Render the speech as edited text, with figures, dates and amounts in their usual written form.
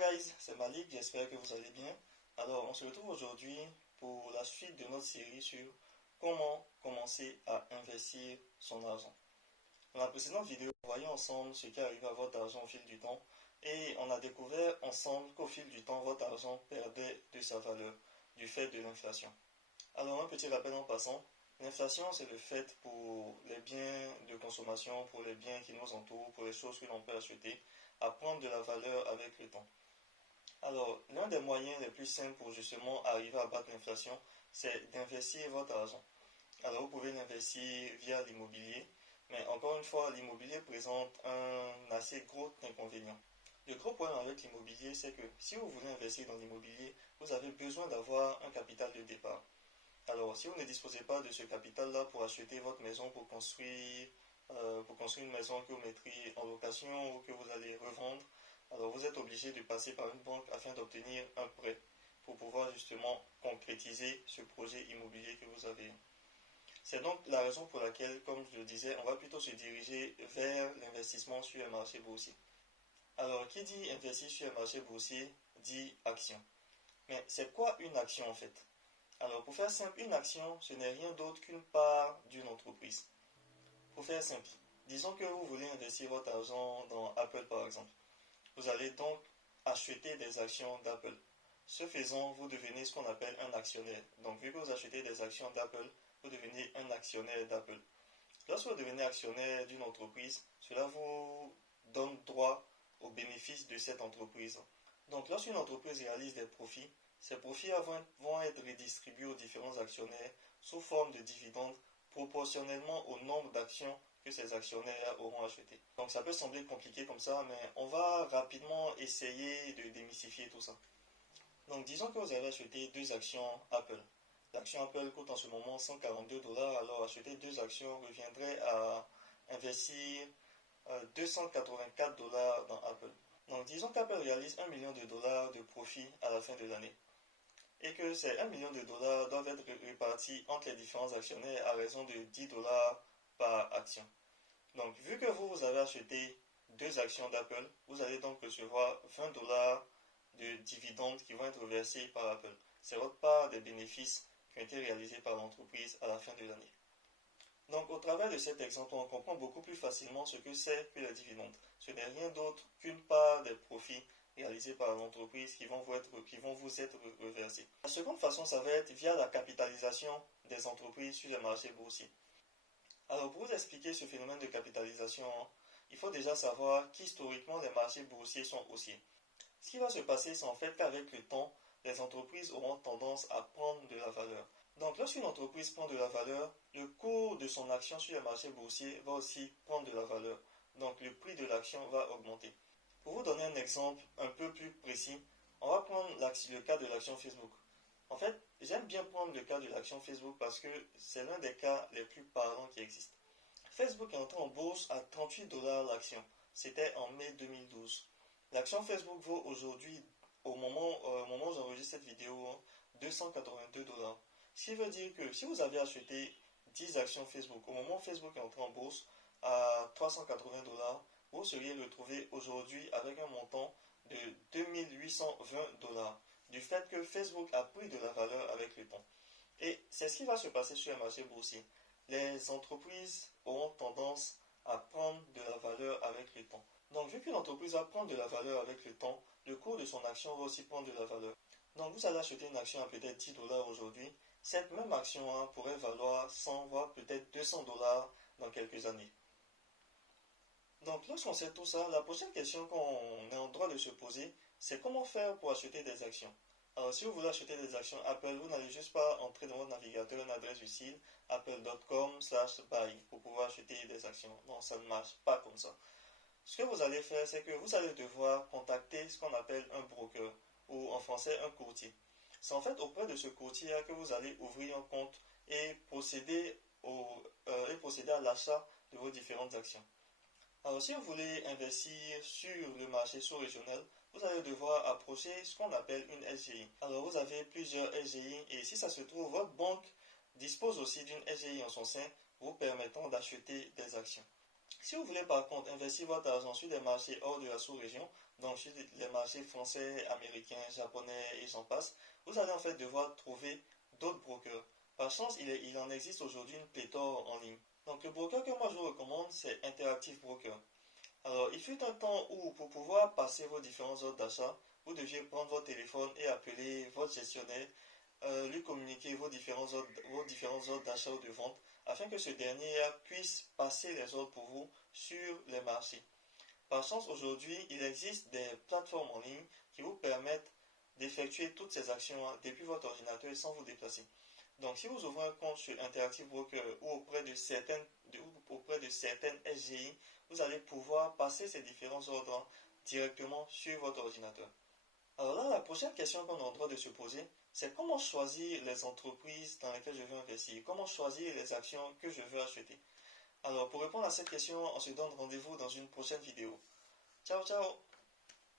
guys, c'est Malik, j'espère que vous allez bien. Alors, on se retrouve aujourd'hui pour la suite de notre série sur comment commencer à investir son argent. Dans la précédente vidéo, on voyait ensemble ce qui arrive à votre argent au fil du temps et on a découvert ensemble qu'au fil du temps, votre argent perdait de sa valeur du fait de l'inflation. Alors, un petit rappel en passant, l'inflation, c'est le fait pour les biens de consommation, pour les biens qui nous entourent, pour les choses que l'on peut acheter, à prendre de la valeur avec le temps. Alors, l'un des moyens les plus simples pour justement arriver à battre l'inflation, c'est d'investir votre argent. Alors, vous pouvez l'investir via l'immobilier, mais encore une fois, l'immobilier présente un assez gros inconvénient. Le gros problème avec l'immobilier, c'est que si vous voulez investir dans l'immobilier, vous avez besoin d'avoir un capital de départ. Alors, si vous ne disposez pas de ce capital-là pour acheter votre maison, pour construire une maison que vous mettrez en location ou que vous allez revendre, alors vous êtes obligé de passer par une banque afin d'obtenir un prêt pour pouvoir justement concrétiser ce projet immobilier que vous avez. C'est donc la raison pour laquelle, comme je le disais, on va plutôt se diriger vers l'investissement sur un marché boursier. Alors, qui dit investir sur un marché boursier dit action. Mais c'est quoi une action en fait? Alors, pour faire simple, une action, ce n'est rien d'autre qu'une part d'une entreprise. Pour faire simple, disons que vous voulez investir votre argent dans Apple par exemple. Vous allez donc acheter des actions d'Apple. Ce faisant, vous devenez ce qu'on appelle un actionnaire. Donc, vu que vous achetez des actions d'Apple, vous devenez un actionnaire d'Apple. Lorsque vous devenez actionnaire d'une entreprise, cela vous donne droit aux bénéfices de cette entreprise. Donc, lorsqu'une entreprise réalise des profits, ces profits vont être redistribués aux différents actionnaires sous forme de dividendes proportionnellement au nombre d'actions que ces actionnaires auront achetées. Donc ça peut sembler compliqué comme ça, mais on va rapidement essayer de démystifier tout ça. Donc disons que vous avez acheté deux actions Apple. L'action Apple coûte en ce moment 142 $, alors acheter deux actions reviendrait à investir 284 $ dans Apple. Donc disons qu'Apple réalise 1 million de dollars de profit à la fin de l'année et que ces 1 million de dollars doivent être répartis entre les différents actionnaires à raison de 10 $ par action. Donc, vu que vous avez acheté deux actions d'Apple, vous allez donc recevoir 20 $ de dividendes qui vont être versés par Apple. C'est votre part des bénéfices qui ont été réalisés par l'entreprise à la fin de l'année. Donc, au travers de cet exemple, on comprend beaucoup plus facilement ce que c'est que les dividendes. Ce n'est rien d'autre qu'une part des profits réalisés par l'entreprise qui vont vous être reversés. La seconde façon, ça va être via la capitalisation des entreprises sur les marchés boursiers. Alors, pour vous expliquer ce phénomène de capitalisation, il faut déjà savoir qu'historiquement, les marchés boursiers sont haussiers. Ce qui va se passer, c'est en fait qu'avec le temps, les entreprises auront tendance à prendre de la valeur. Donc, lorsqu'une entreprise prend de la valeur, le cours de son action sur les marchés boursiers va aussi prendre de la valeur. Donc, le prix de l'action va augmenter. Pour vous donner un exemple un peu plus précis, on va prendre le cas de l'action Facebook. En fait, j'aime bien prendre le cas de l'action Facebook parce que c'est l'un des cas les plus parlants qui existent. Facebook est entré en bourse à 38 $ l'action. C'était en mai 2012. L'action Facebook vaut aujourd'hui, au moment où j'enregistre cette vidéo, 282 $. Ce qui veut dire que si vous avez acheté 10 actions Facebook au moment où Facebook est entré en bourse à 380 $, vous seriez retrouvé aujourd'hui avec un montant de 2820 $. Du fait que Facebook a pris de la valeur avec le temps. Et c'est ce qui va se passer sur un marché boursier. Les entreprises auront tendance à prendre de la valeur avec le temps. Donc, vu qu'une entreprise va prendre de la valeur avec le temps, le cours de son action va aussi prendre de la valeur. Donc, vous allez acheter une action à peut-être 10 $ aujourd'hui. Cette même action pourrait valoir 100 voire peut-être 200 $ dans quelques années. Donc, lorsqu'on sait tout ça, la prochaine question qu'on est en droit de se poser, c'est comment faire pour acheter des actions. Alors, si vous voulez acheter des actions Apple, vous n'allez juste pas entrer dans votre navigateur une adresse utile apple.com/buy pour pouvoir acheter des actions. Non, ça ne marche pas comme ça. Ce que vous allez faire, c'est que vous allez devoir contacter ce qu'on appelle un broker, ou en français un courtier. C'est en fait auprès de ce courtier que vous allez ouvrir un compte et procéder à l'achat de vos différentes actions. Alors, si vous voulez investir sur le marché sous-régional, vous allez devoir approcher ce qu'on appelle une SGI. Alors, vous avez plusieurs SGI et si ça se trouve, votre banque dispose aussi d'une SGI en son sein, vous permettant d'acheter des actions. Si vous voulez par contre investir votre argent sur des marchés hors de la sous-région, donc sur les marchés français, américains, japonais et j'en passe, vous allez en fait devoir trouver d'autres brokers. Par chance, il en existe aujourd'hui une pléthore en ligne. Donc le broker que moi je vous recommande, c'est Interactive Broker. Alors, il fut un temps où, pour pouvoir passer vos différents ordres d'achat, vous deviez prendre votre téléphone et appeler votre gestionnaire, lui communiquer vos différents ordres d'achat ou de vente, afin que ce dernier puisse passer les ordres pour vous sur les marchés. Par chance, aujourd'hui, il existe des plateformes en ligne qui vous permettent d'effectuer toutes ces actions depuis votre ordinateur sans vous déplacer. Donc, si vous ouvrez un compte sur Interactive Broker ou auprès de certaines SGI, vous allez pouvoir passer ces différents ordres directement sur votre ordinateur. Alors là, la prochaine question qu'on a le droit de se poser, c'est comment choisir les entreprises dans lesquelles je veux investir, comment choisir les actions que je veux acheter. Alors, pour répondre à cette question, on se donne rendez-vous dans une prochaine vidéo. Ciao, ciao!